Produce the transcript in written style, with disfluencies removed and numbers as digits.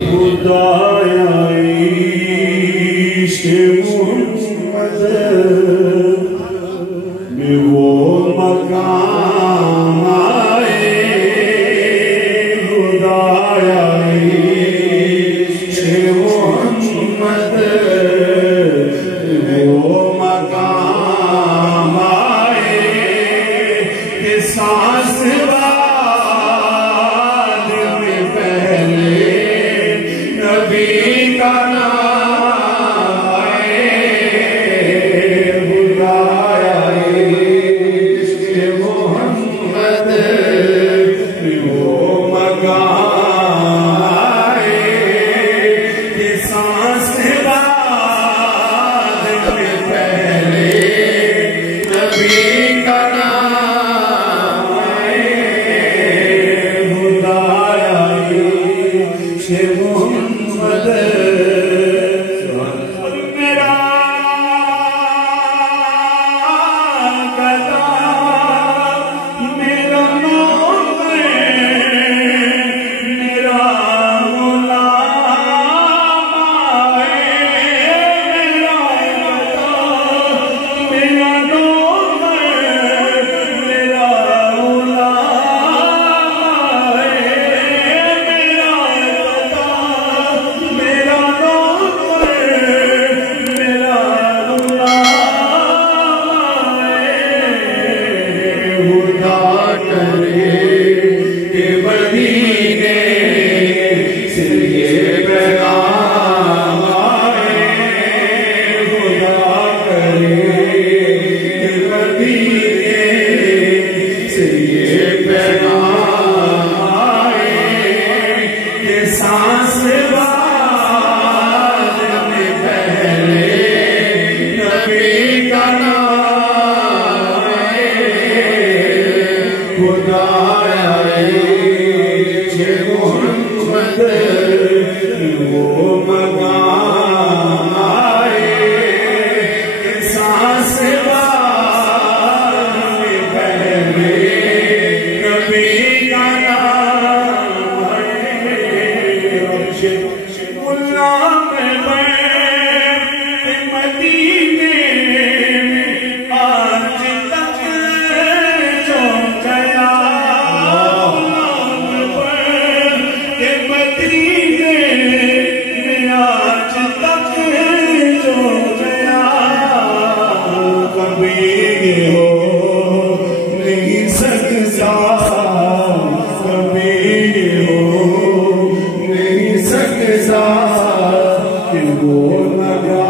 खुदाया इश्क़ मुहम्मद में वो मकाम आए। खुदाया इश्क़ मुहम्मद में वो मकाम आए कि सांस का नाम आए। खुदाया इश्क़ मुहम्मद वो मकाम आए कि सांस बाद में पहले नबी का नाम आए। खुदाया इश्क़ मुहम्मद मेरा गदा मेरा नाम मेरा गुलाम आए। मेरा गदा मेरा नाम मेरा गुलाम के मदीने से ये पैगाम आए। खुदा करे के मदीने से ये पैगाम आए कि सांस बाद में पहले नबी का नाम आए। खुदाया इश्क़ मुहम्मद वो मकाम आए कि सांस बाद में पहले नबी का नाम आए। गुलाम मदीने में आज तक जो गया आज तक जो गया कभी हो नहीं सकता। कभी हो नहीं सकता कि वो लगा